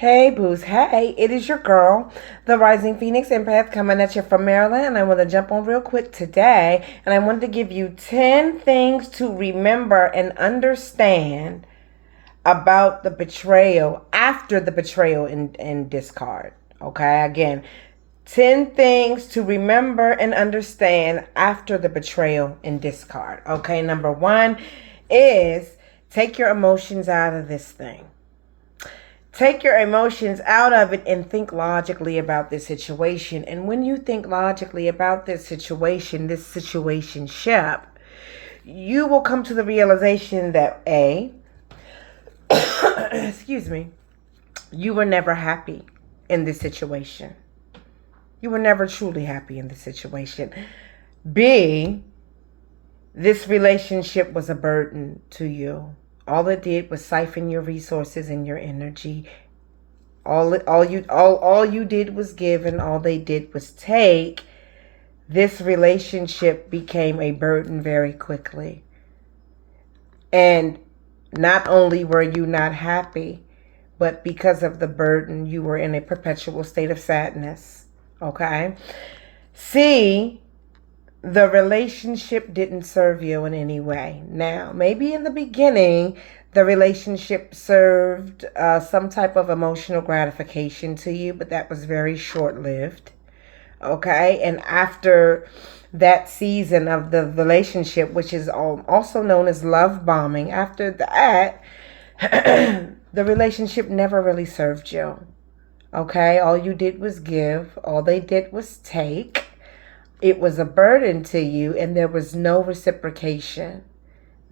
Hey, Booze. Hey, it is your girl, the Rising Phoenix Empath, coming at you from Maryland. And I want to jump on real quick today. And I wanted to give you 10 things to remember and understand about the betrayal after the betrayal and discard. Okay, again, 10 things to remember and understand after the betrayal and discard. Okay, number one is take your emotions out of this thing. Take your emotions out of it and think logically about this situation. And when you think logically about this situationship, you will come to the realization that excuse me, you were never happy in this situation. You were never truly happy in this situation. B, this relationship was a burden to you. All it did was siphon your resources and your energy. All you did was give, and all they did was take. This relationship became a burden very quickly. And not only were you not happy, but because of the burden, you were in a perpetual state of sadness. Okay? C, the relationship didn't serve you in any way. Now, maybe in the beginning, the relationship served some type of emotional gratification to you, but that was very short-lived. Okay? And after that season of the relationship, which is also known as love bombing, after that, the relationship never really served you. Okay? All you did was give. All they did was take. It was a burden to you, and there was no reciprocation.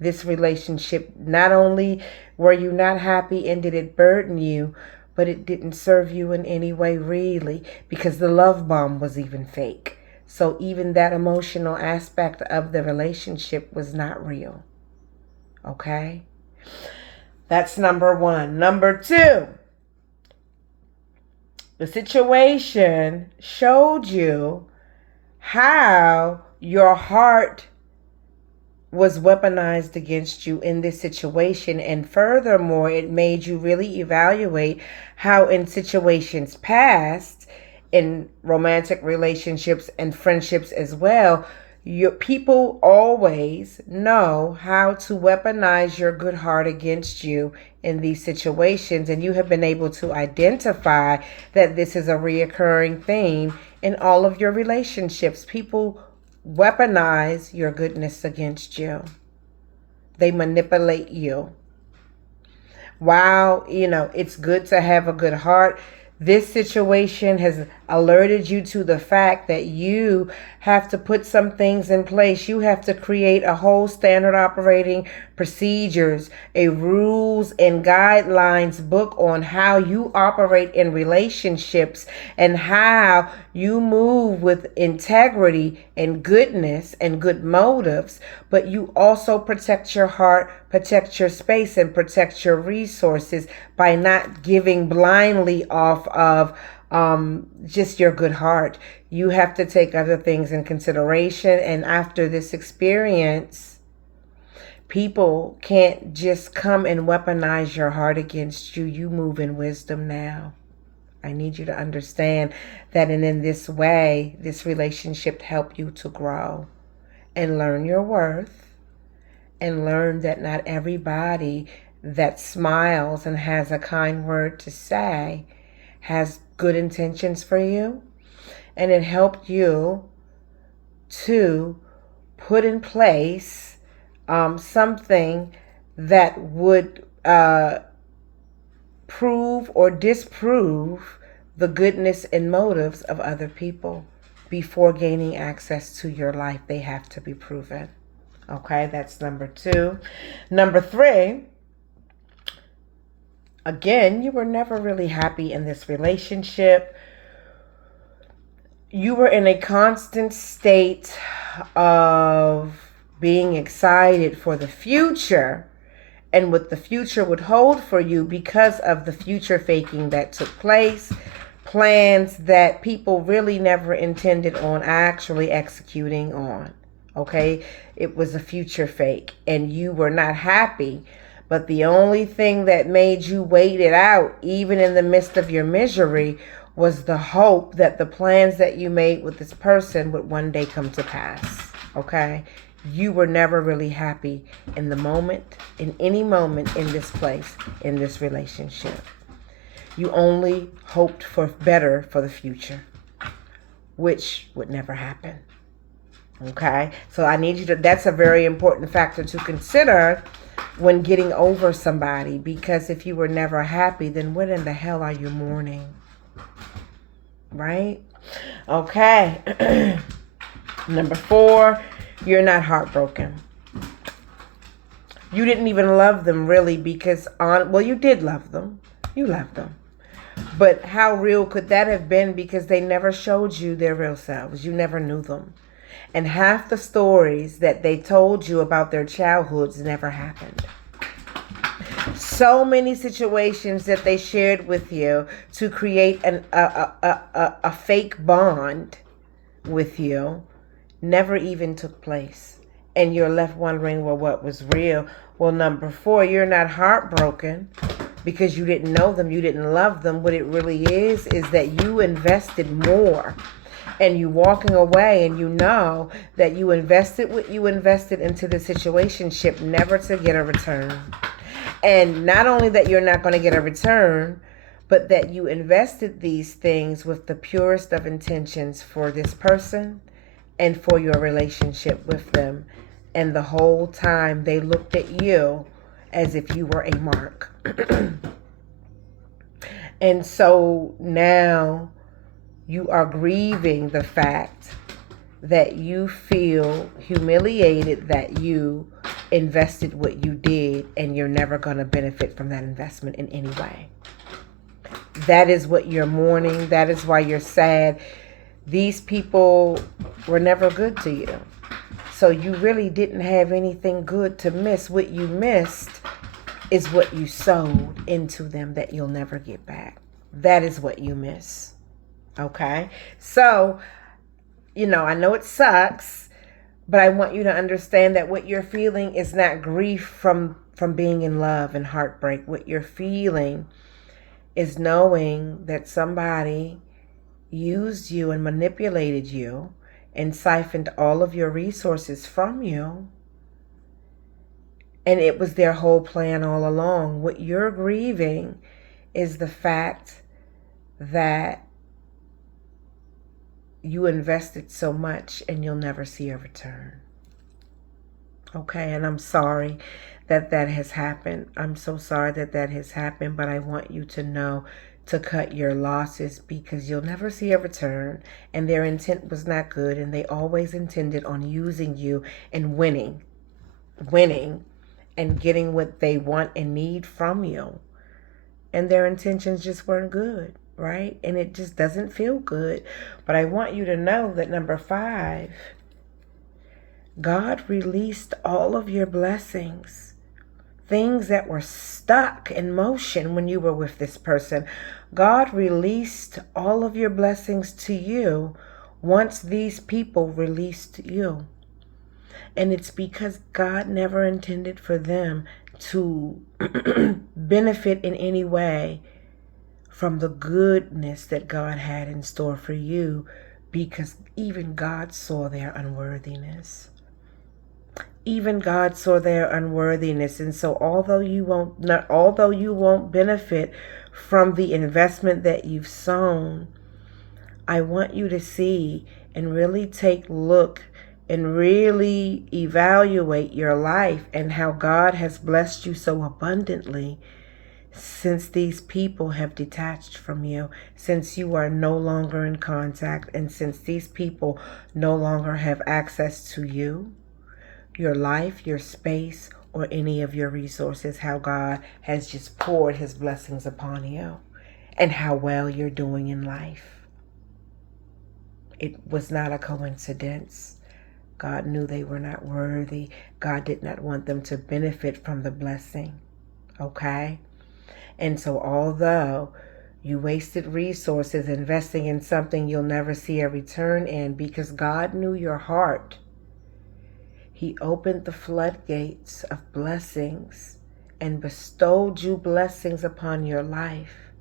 This relationship, not only were you not happy and did it burden you, but it didn't serve you in any way really, because the love bomb was even fake. So even that emotional aspect of the relationship was not real. Okay? That's number one. Number two, the situation showed you how your heart was weaponized against you in this situation. And furthermore, it made you really evaluate how in situations past, in romantic relationships and friendships as well, your people always know how to weaponize your good heart against you in these situations. And you have been able to identify that this is a reoccurring theme in all of your relationships. People weaponize your goodness against you. They manipulate you. While, it's good to have a good heart, this situation has alerted you to the fact that you have to put some things in place. You have to create a whole standard operating procedures, a rules and guidelines book on how you operate in relationships and how you move with integrity and goodness and good motives, but you also protect your heart, protect your space, and protect your resources by not giving blindly off of just your good heart. You have to take other things in consideration. And after this experience, people can't just come and weaponize your heart against you. You move in wisdom now. I need you to understand that, and in this way, this relationship helped you to grow and learn your worth and learn that not everybody that smiles and has a kind word to say has good intentions for you. And it helped you to put in place something that would prove or disprove the goodness and motives of other people. Before gaining access to your life, they have to be proven. Okay, that's number two. Number three, again, you were never really happy in this relationship. You were in a constant state of being excited for the future and what the future would hold for you because of the future faking that took place. Plans that people really never intended on actually executing on. Okay? It was a future fake, and you were not happy But the only thing that made you wait it out, even in the midst of your misery, was the hope that the plans that you made with this person would one day come to pass. Okay? You were never really happy in the moment, in any moment in this place, in this relationship. You only hoped for better for the future, which would never happen. Okay? So I need you to, that's a very important factor to consider when getting over somebody, because if you were never happy, then what in the hell are you mourning? Right? Okay. Number 4, you're not heartbroken. You didn't even love them really because well, you did love them. You loved them. But how real could that have been, because they never showed you their real selves. You never knew them. And half the stories that they told you about their childhoods never happened. So many situations that they shared with you to create a fake bond with you never even took place. And you're left wondering, well, what was real? Well, number 4, you're not heartbroken because you didn't know them, you didn't love them. What it really is that you invested more. And you walking away, and you know that you invested what you invested into the situationship, never to get a return. And not only that you're not going to get a return, but that you invested these things with the purest of intentions for this person and for your relationship with them. And the whole time they looked at you as if you were a mark. And so now you are grieving the fact that you feel humiliated that you invested what you did, and you're never going to benefit from that investment in any way. That is what you're mourning. That is why you're sad. These people were never good to you. So you really didn't have anything good to miss. What you missed is what you sowed into them that you'll never get back. That is what you miss. Okay? So, I know it sucks, but I want you to understand that what you're feeling is not grief from being in love and heartbreak. What you're feeling is knowing that somebody used you and manipulated you and siphoned all of your resources from you. And it was their whole plan all along. What you're grieving is the fact that you invested so much and you'll never see a return. Okay, and I'm sorry that has happened. I'm so sorry that has happened, but I want you to know to cut your losses, because you'll never see a return, and their intent was not good, and they always intended on using you and winning and getting what they want and need from you. And their intentions just weren't good, right? And it just doesn't feel good. But I want you to know that number 5, God released all of your blessings, things that were stuck in motion when you were with this person. God released all of your blessings to you once these people released you. And it's because God never intended for them to benefit in any way from the goodness that God had in store for you, because even God saw their unworthiness. Even God saw their unworthiness. And so although you won't benefit from the investment that you've sown, I want you to see and really take a look and really evaluate your life and how God has blessed you so abundantly since these people have detached from you, since you are no longer in contact, and since these people no longer have access to you, your life, your space, or any of your resources, how God has just poured his blessings upon you and how well you're doing in life. It was not a coincidence. God knew they were not worthy. God did not want them to benefit from the blessing. Okay? And so although you wasted resources investing in something you'll never see a return in, because God knew your heart, he opened the floodgates of blessings and bestowed you blessings upon your life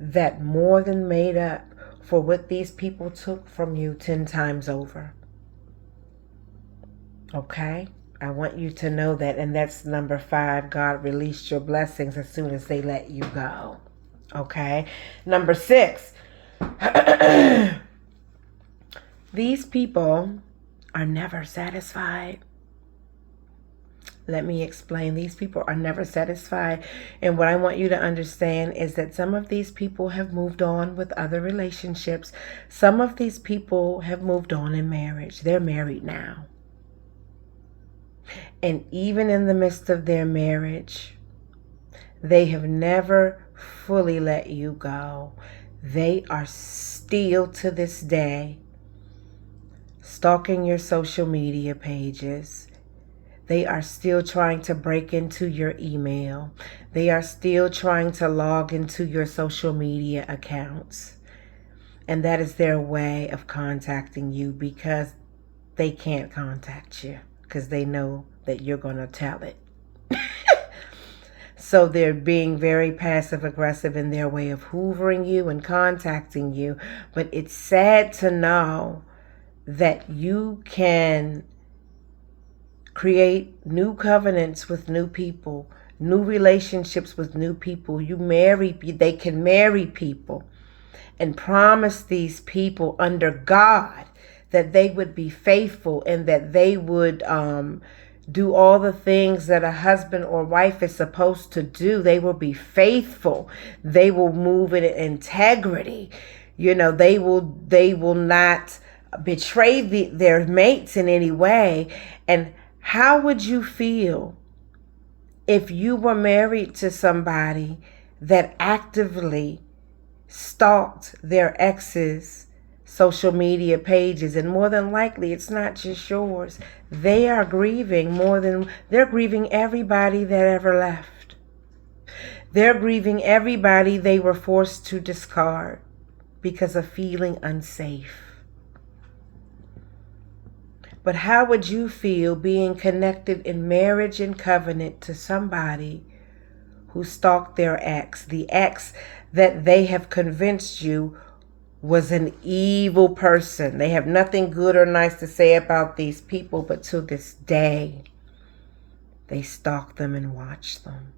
that more than made up for what these people took from you 10 times over. Okay? I want you to know that. And that's number 5. God released your blessings as soon as they let you go. Okay? Number 6. These people are never satisfied. Let me explain. These people are never satisfied. And what I want you to understand is that some of these people have moved on with other relationships. Some of these people have moved on in marriage. They're married now. And even in the midst of their marriage, they have never fully let you go. They are still to this day stalking your social media pages. They are still trying to break into your email. They are still trying to log into your social media accounts. And that is their way of contacting you, because they can't contact you because they know that you're going to tell it. So they're being very passive aggressive in their way of hoovering you and contacting you. But it's sad to know that you can create new covenants with new people, new relationships with new people. They can marry people and promise these people under God that they would be faithful and that they would do all the things that a husband or wife is supposed to do. They will be faithful. They will move in integrity. You know, they will not betray their mates in any way. And how would you feel if you were married to somebody that actively stalked their ex's social media pages? And more than likely, it's not just yours. They are grieving they're grieving everybody that ever left. They're grieving everybody they were forced to discard because of feeling unsafe. But how would you feel being connected in marriage and covenant to somebody who stalked their ex, the ex that they have convinced you was an evil person? They have nothing good or nice to say about these people, but to this day, they stalk them and watch them.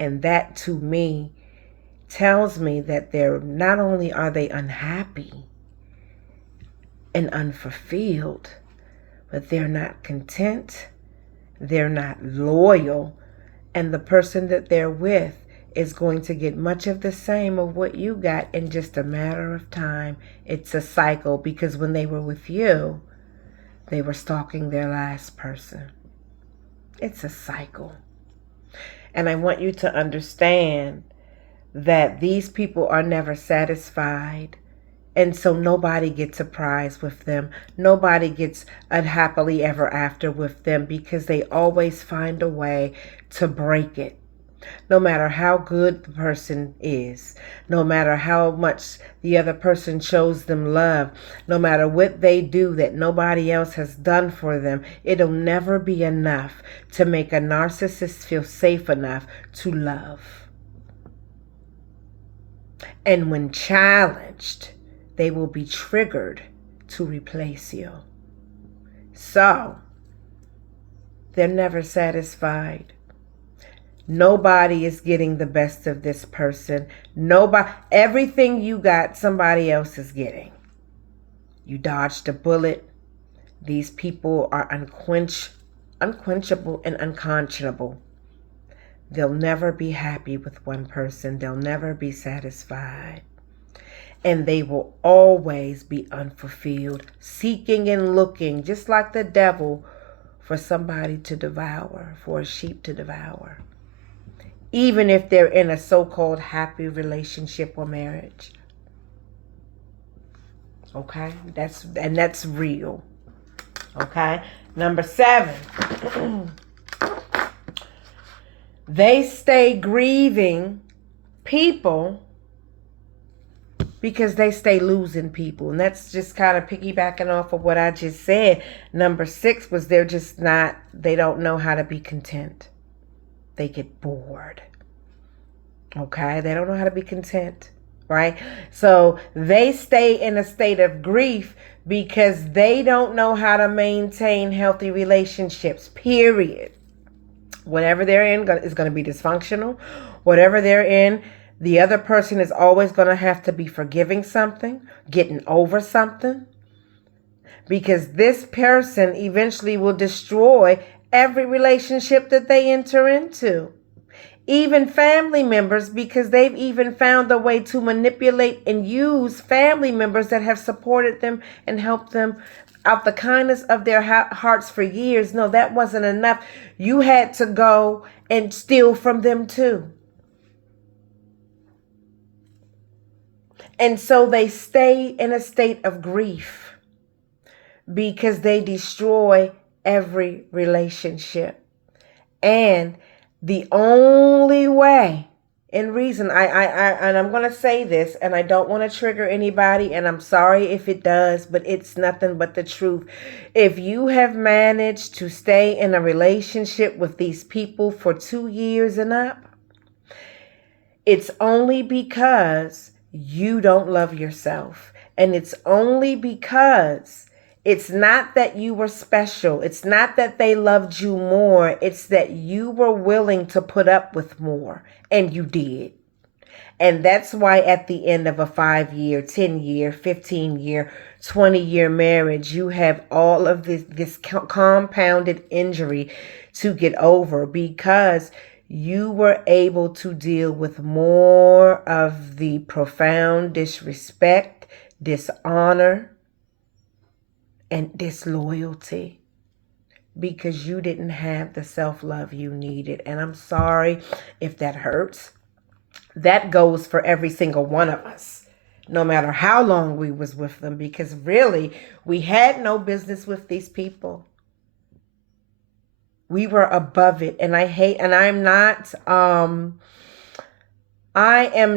And that, to me, tells me that not only are they unhappy and unfulfilled, but they're not content, they're not loyal, and the person that they're with is going to get much of the same of what you got in just a matter of time. It's a cycle, because when they were with you, they were stalking their last person. It's a cycle. And I want you to understand that these people are never satisfied. And so nobody gets a prize with them. Nobody gets a happily ever after with them, because they always find a way to break it. No matter how good the person is, no matter how much the other person shows them love, no matter what they do that nobody else has done for them, it'll never be enough to make a narcissist feel safe enough to love. And when challenged, they will be triggered to replace you. So, they're never satisfied. Nobody is getting the best of this person. Everything you got, somebody else is getting. You dodged a bullet. These people are unquenchable and unconscionable. They'll never be happy with one person. They'll never be satisfied. And they will always be unfulfilled, seeking and looking, just like the devil, for somebody to devour, for a sheep to devour. Even if they're in a so-called happy relationship or marriage. Okay? That's real. Okay? Number 7. They stay grieving people because they stay losing people. And that's just kind of piggybacking off of what I just said. Number 6 was they don't know how to be content. they get bored. Okay? They don't know how to be content, right? So they stay in a state of grief because they don't know how to maintain healthy relationships, period. Whatever they're in is going to be dysfunctional. Whatever they're in, the other person is always going to have to be forgiving something, getting over something, because this person eventually will destroy every relationship that they enter into. Even family members, because they've even found a way to manipulate and use family members that have supported them and helped them out the kindness of their hearts for years. No, that wasn't enough. You had to go and steal from them too. And so they stay in a state of grief because they destroy every relationship. And the only way and reason and I'm going to say this, and I don't want to trigger anybody, and I'm sorry if it does, but it's nothing but the truth. If you have managed to stay in a relationship with these people for 2 years and up, it's only because you don't love yourself. And it's only because it's not that you were special. It's not that they loved you more. It's that you were willing to put up with more. And you did. And that's why at the end of a 5-year, 10-year, 15-year, 20-year marriage, you have all of this compounded injury to get over, because you were able to deal with more of the profound disrespect, dishonor, and disloyalty, because you didn't have the self-love you needed. And I'm sorry if that hurts. That goes for every single one of us, no matter how long we was with them, because really we had no business with these people. We were above it. And I am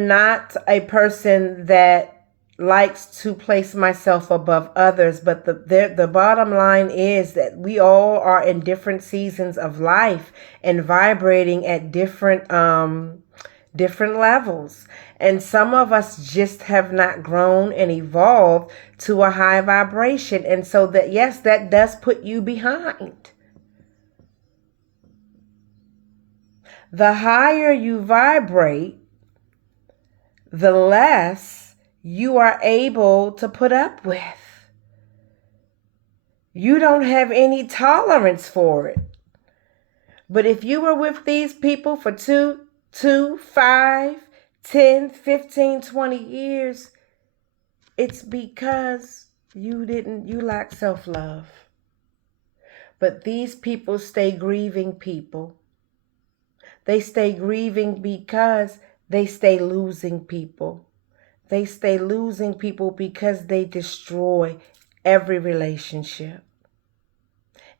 not a person that likes to place myself above others, but the bottom line is that we all are in different seasons of life and vibrating at different levels. And some of us just have not grown and evolved to a high vibration. And so that, yes, that does put you behind. The higher you vibrate, the less you are able to put up with. You don't have any tolerance for it. But if you were with these people for 2, 5, 10, 15, 20 years, it's because you lack self-love. But these people stay grieving people. They stay grieving because they stay losing people. They stay losing people because they destroy every relationship.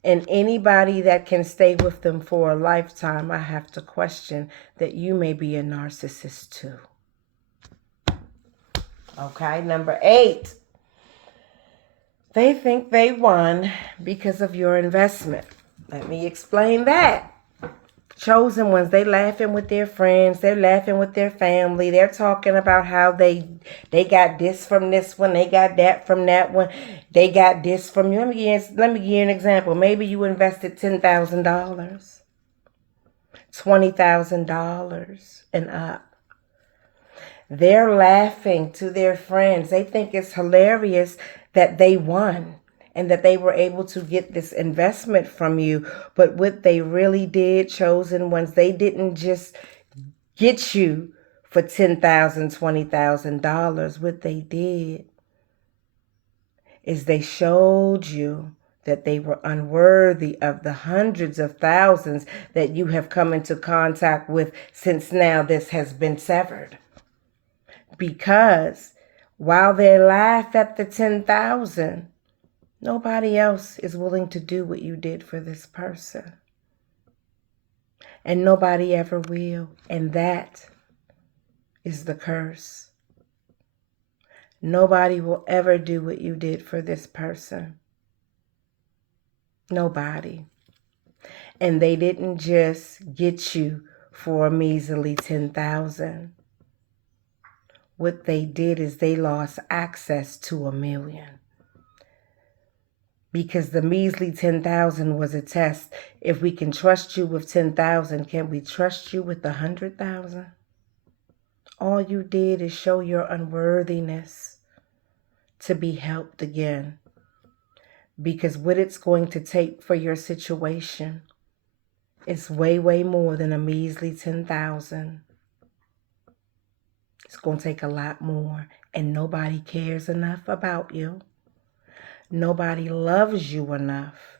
And anybody that can stay with them for a lifetime, I have to question that you may be a narcissist too. Okay, number 8. They think they won because of your investment. Let me explain that. Chosen ones, they laughing with their friends, they're laughing with their family, they're talking about how they got this from this one, they got that from that one, they got this from you. Let me give you an example. Maybe you invested $10,000, $20,000 and up. They're laughing to their friends. They think it's hilarious that they won and that they were able to get this investment from you. But what they really did, chosen ones, they didn't just get you for $10,000, $20,000. What they did is they showed you that they were unworthy of the hundreds of thousands that you have come into contact with since now this has been severed. Because while they laugh at the 10,000, nobody else is willing to do what you did for this person. And nobody ever will. And that is the curse. Nobody will ever do what you did for this person. Nobody. And they didn't just get you for a measly 10,000. What they did is they lost access to 1,000,000. Because the measly 10,000 was a test. If we can trust you with 10,000, can we trust you with 100,000? All you did is show your unworthiness to be helped again. Because what it's going to take for your situation is way, way more than a measly 10,000. It's going to take a lot more, and nobody cares enough about you. Nobody loves you enough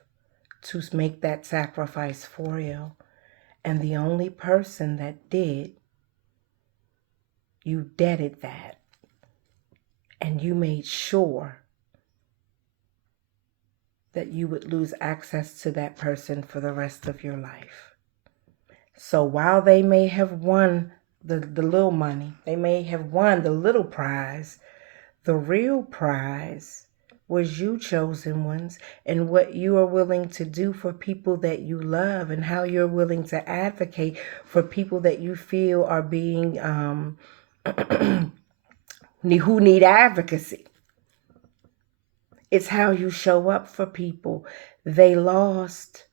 to make that sacrifice for you. And the only person that did, you debted that. And you made sure that you would lose access to that person for the rest of your life. So while they may have won the little money, they may have won the little prize, the real prize was you, chosen ones, and what you are willing to do for people that you love, and how you're willing to advocate for people that you feel are being who need advocacy. It's how you show up for people. They lost,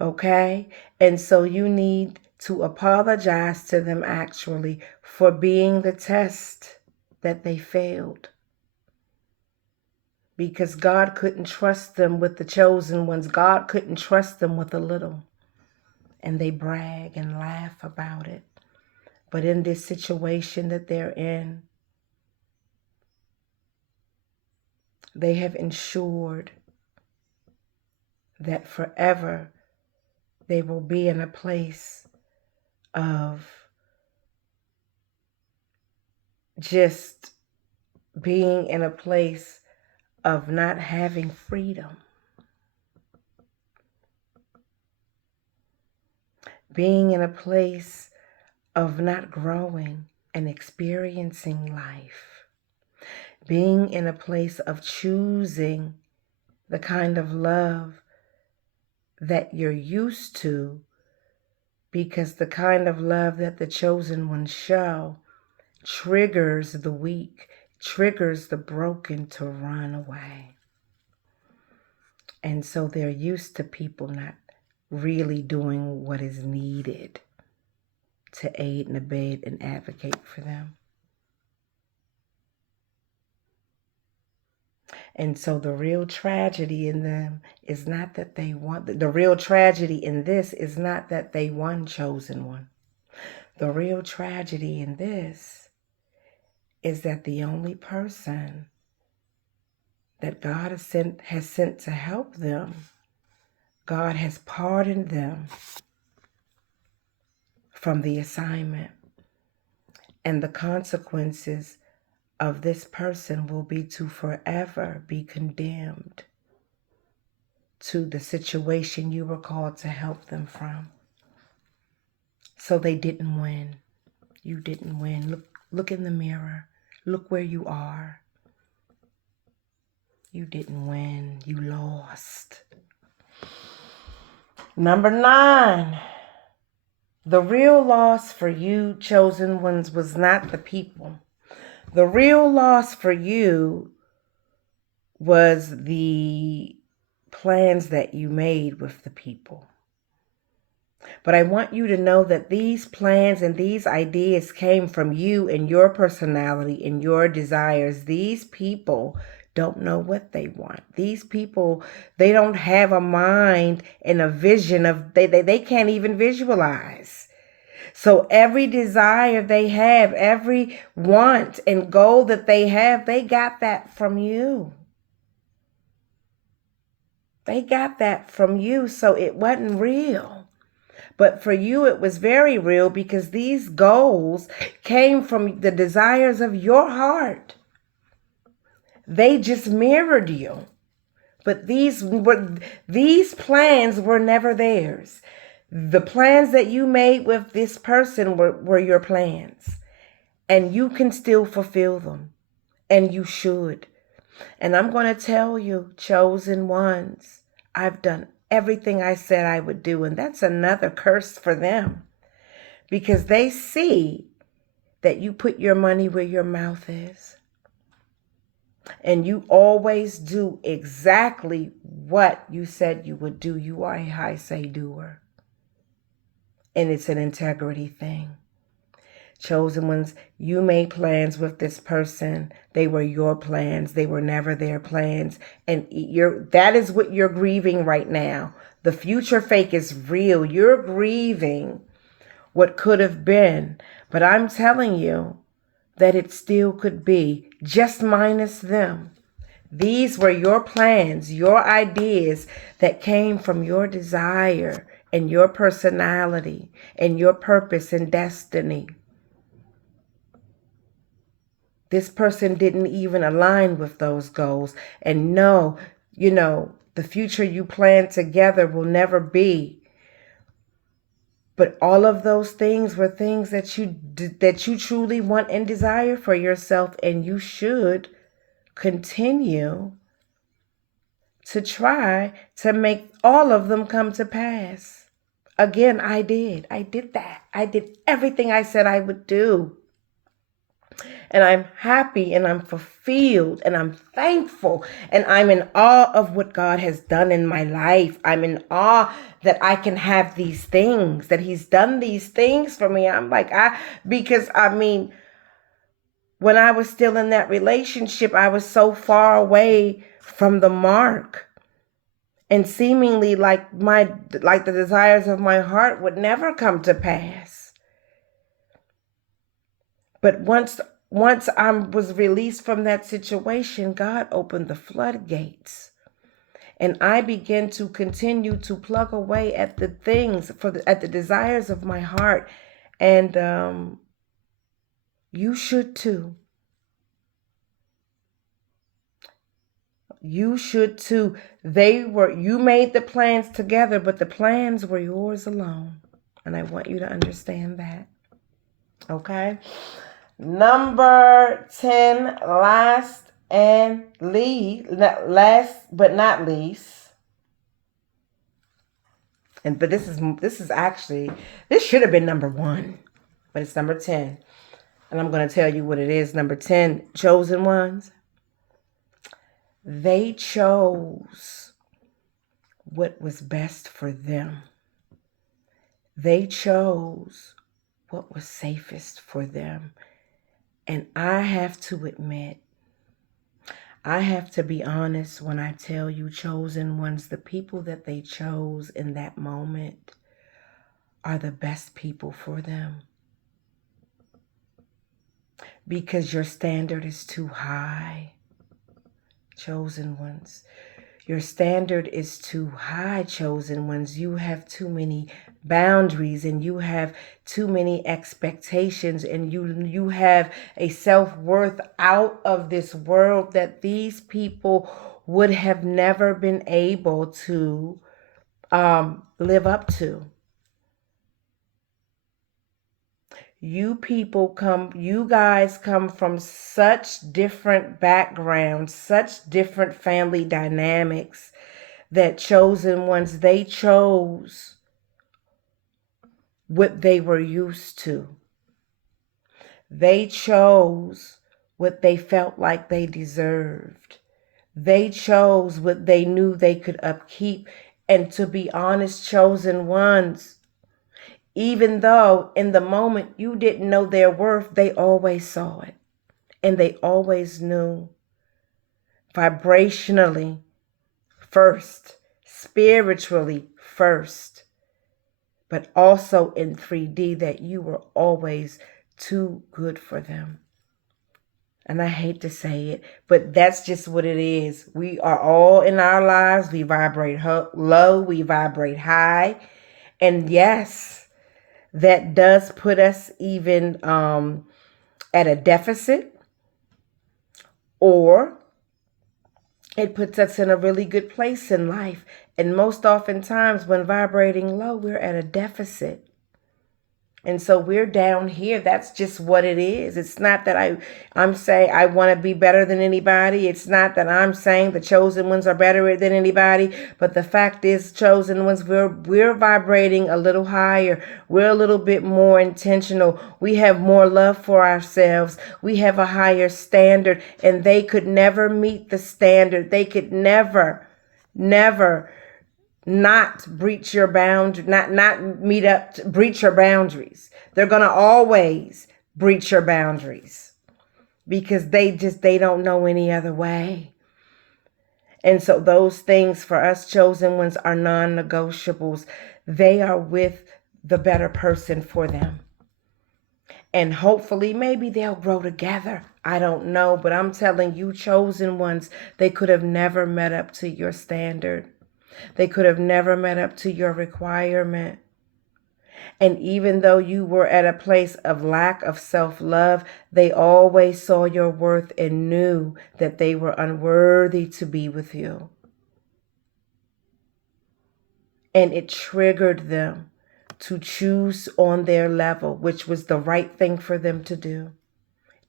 okay? And so you need to apologize to them actually for being the test that they failed. Because God couldn't trust them with the chosen ones. God couldn't trust them with a little. And they brag and laugh about it. But in this situation that they're in, they have ensured that forever they will be in a place of just being in a place of not having freedom. Being in a place of not growing and experiencing life. Being in a place of choosing the kind of love that you're used to, because the kind of love that the chosen ones show triggers the weak, triggers the broken to run away. And so they're used to people not really doing what is needed to aid and abet and advocate for them. And so the real tragedy in them is not that they won. The real tragedy in this is not that they won, chosen one. The real tragedy in this is that the only person that God has sent to help them, God has pardoned them from the assignment. And the consequences of this person will be to forever be condemned to the situation you were called to help them from. So they didn't win. You didn't win. Look in the mirror. Look where you are. You didn't win. You lost. Number 9. The real loss for you, chosen ones, was not the people. The real loss for you was the plans that you made with the people. But I want you to know that these plans and these ideas came from you and your personality and your desires. These people don't know what they want. These people, they don't have a mind and a vision of, they can't even visualize. So every desire they have, every want and goal that they have, they got that from you. They got that from you, so it wasn't real. But for you, it was very real, because these goals came from the desires of your heart. They just mirrored you. But these plans were never theirs. The plans that you made with this person were your plans. And you can still fulfill them. And you should. And I'm going to tell you, chosen ones, I've done everything I said I would do. And that's another curse for them. because they see that you put your money where your mouth is. And you always do exactly what you said you would do. You are a high say doer. And it's an integrity thing. Chosen ones, you made plans with this person. They were your plans. They were never their plans. And that is what you're grieving right now. The future fake is real. You're grieving what could have been. But I'm telling you that it still could be, just minus them. These were your plans, your ideas that came from your desire and your personality and your purpose and destiny. This person didn't even align with those goals. And no, the future you plan together will never be. But all of those things were things that you truly want and desire for yourself, and you should continue to try to make all of them come to pass. Again, I did that. I did everything I said I would do. And I'm happy and I'm fulfilled and I'm thankful and I'm in awe of what God has done in my life. I'm in awe that I can have these things, that He's done these things for me. I'm like, because when I was still in that relationship, I was so far away from the mark. And seemingly like the desires of my heart would never come to pass. But once I was released from that situation, God opened the floodgates. And I began to continue to plug away at the things, at the desires of my heart. And you should too. You should too. You made the plans together, but the plans were yours alone. And I want you to understand that. Okay? Number 10, last but not least. But this should have been number 1, but it's number 10. And I'm going to tell you what it is. Number 10, chosen ones. They chose what was best for them. They chose what was safest for them. And I have to admit, I have to be honest when I tell you, chosen ones, the people that they chose in that moment are the best people for them. Because your standard is too high. Chosen ones. Your standard is too high, chosen ones. You have too many boundaries and you have too many expectations and you have a self-worth out of this world that these people would have never been able to live up to. You guys come from such different backgrounds, such different family dynamics that chosen ones, they chose what they were used to. They chose what they felt like they deserved. They chose what they knew they could upkeep. And to be honest, chosen ones, even though in the moment you didn't know their worth, they always saw it. And they always knew vibrationally first, spiritually first, but also in 3D that you were always too good for them. And I hate to say it, but that's just what it is. We are all in our lives. We vibrate low, we vibrate high. And yes, that does put us even at a deficit, or it puts us in a really good place in life. And most oftentimes when vibrating low, we're at a deficit. And so we're down here. That's just what it is. It's not that I'm saying I want to be better than anybody. It's not that I'm saying the chosen ones are better than anybody. But the fact is, chosen ones, we're vibrating a little higher. We're a little bit more intentional. We have more love for ourselves. We have a higher standard, and they could never meet the standard. They could never not breach your bound, not meet up to breach your boundaries. They're going to always breach your boundaries because they don't know any other way. And so those things for us chosen ones are non-negotiables. They are with the better person for them. And hopefully maybe they'll grow together. I don't know, but I'm telling you, chosen ones, they could have never met up to your standard. They could have never met up to your requirement. And even though you were at a place of lack of self-love, they always saw your worth and knew that they were unworthy to be with you. And it triggered them to choose on their level, which was the right thing for them to do.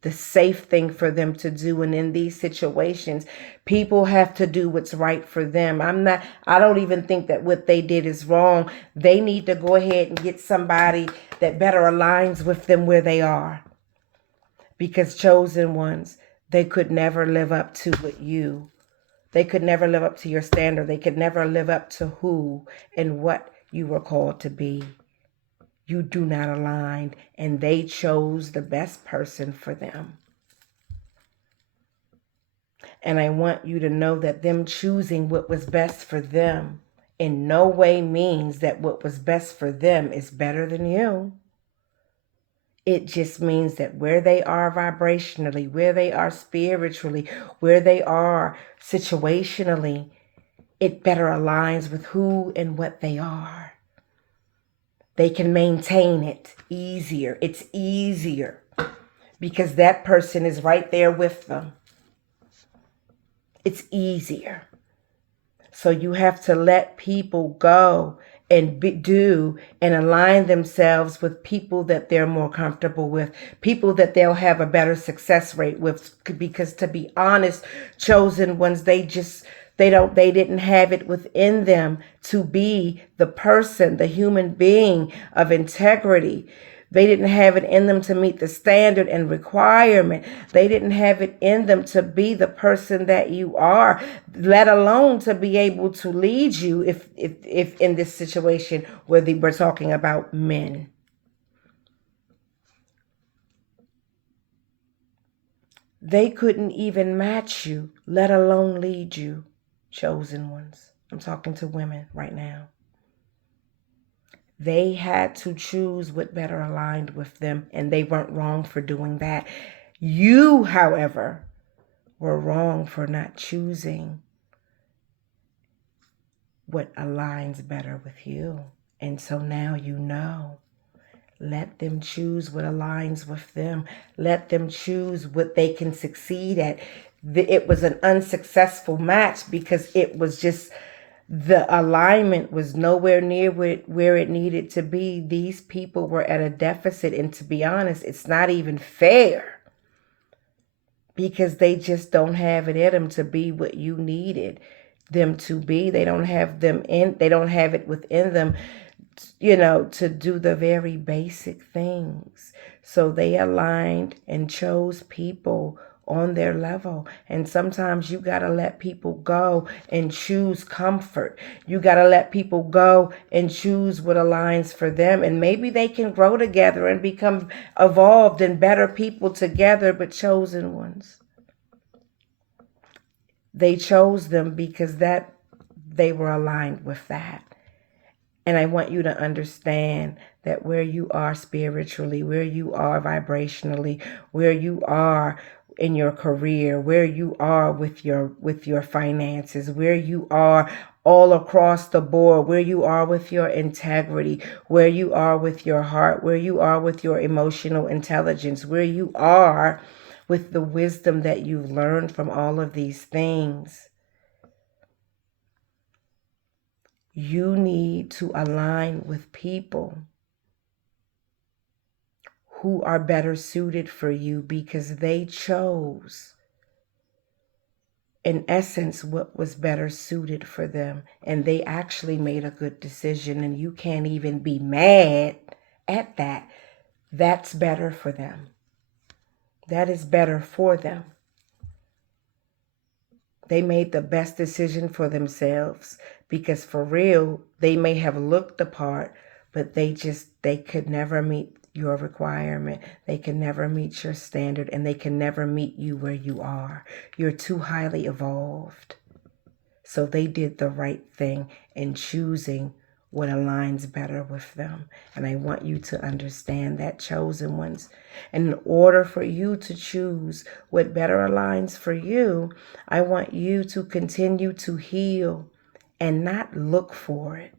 The safe thing for them to do. And in these situations, people have to do what's right for them. I don't even think that what they did is wrong. They need to go ahead and get somebody that better aligns with them where they are. Because chosen ones, they could never live up to they could never live up to your standard. They could never live up to who and what you were called to be. You do not align, and they chose the best person for them. And I want you to know that them choosing what was best for them in no way means that what was best for them is better than you. It just means that where they are vibrationally, where they are spiritually, where they are situationally, it better aligns with who and what they are. They can maintain it easier. It's easier because that person is right there with them. It's easier. So you have to let people go and do and align themselves with people that they're more comfortable with, people that they'll have a better success rate with. Because to be honest, chosen ones, they didn't have it within them to be the person, the human being of integrity. They didn't have it in them to meet the standard and requirement. They didn't have it in them to be the person that you are, let alone to be able to lead you if in this situation where we're talking about men. They couldn't even match you, let alone lead you, chosen ones. I'm talking to women right now. They had to choose what better aligned with them, and they weren't wrong for doing that. You, however, were wrong for not choosing what aligns better with you. And so now you know. Let them choose what aligns with them. Let them choose what they can succeed at. It was an unsuccessful match because it was just the alignment was nowhere near where it needed to be. These people were at a deficit. And to be honest, it's not even fair because they just don't have it in them to be what you needed them to be. They don't have it within them, to do the very basic things. So they aligned and chose people on their level. And sometimes you got to let people go and choose comfort. You got to let people go and choose what aligns for them. And maybe they can grow together and become evolved and better people together, but chosen ones. They chose them because they were aligned with that. And I want you to understand that where you are spiritually, where you are vibrationally, where you are in your career, where you are with your finances, where you are all across the board, where you are with your integrity, where you are with your heart, where you are with your emotional intelligence, where you are with the wisdom that you've learned from all of these things. You need to align with people. You need to align with people that are going to support you. You need to align with people that are going to who are better suited for you because they chose, in essence, what was better suited for them. And they actually made a good decision, and you can't even be mad at that. That's better for them. That is better for them. They made the best decision for themselves, because for real, they may have looked the part, but they could never meet your requirement. They can never meet your standard, and they can never meet you where you are. You're too highly evolved. So they did the right thing in choosing what aligns better with them. And I want you to understand that, chosen ones. And in order for you to choose what better aligns for you, I want you to continue to heal and not look for it.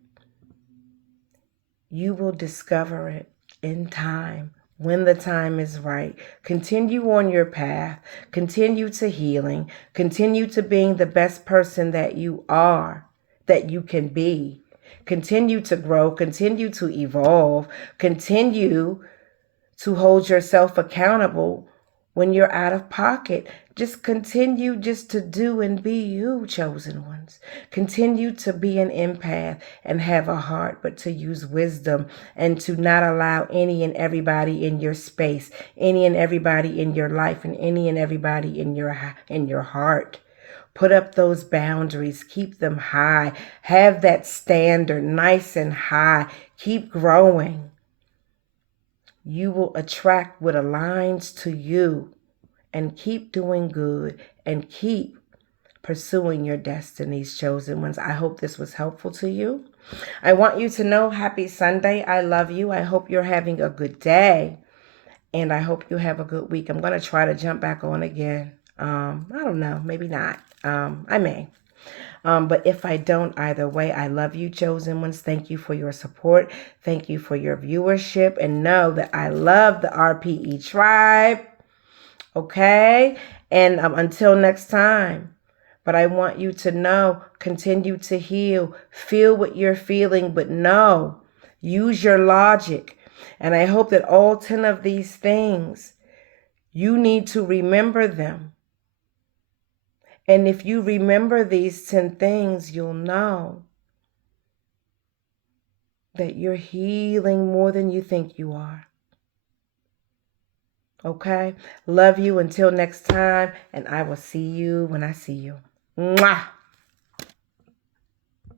You will discover it in time, when the time is right. Continue on your path. Continue to healing. Continue to being the best person that you are, that you can be. Continue to grow. Continue to evolve. Continue to hold yourself accountable when you're out of pocket. Just continue just to do and be you, chosen ones. Continue to be an empath and have a heart, but to use wisdom and to not allow any and everybody in your space, any and everybody in your life, and any and everybody in your heart. Put up those boundaries. Keep them high. Have that standard nice and high. Keep growing. You will attract what aligns to you, and keep doing good and keep pursuing your destinies, chosen ones. I hope this was helpful to you. I want you to know, happy Sunday. I love you. I hope you're having a good day, and I hope you have a good week. I'm going to try to jump back on again. I don't know, maybe not. I may. But if I don't, either way, I love you, chosen ones. Thank you for your support. Thank you for your viewership. And know that I love the RPE tribe. Okay? And until next time. But I want you to know, continue to heal. Feel what you're feeling, but know, use your logic. And I hope that all 10 of these things, you need to remember them. And if you remember these 10 things, you'll know that you're healing more than you think you are. Okay? Love you until next time, and I will see you when I see you. Mwah!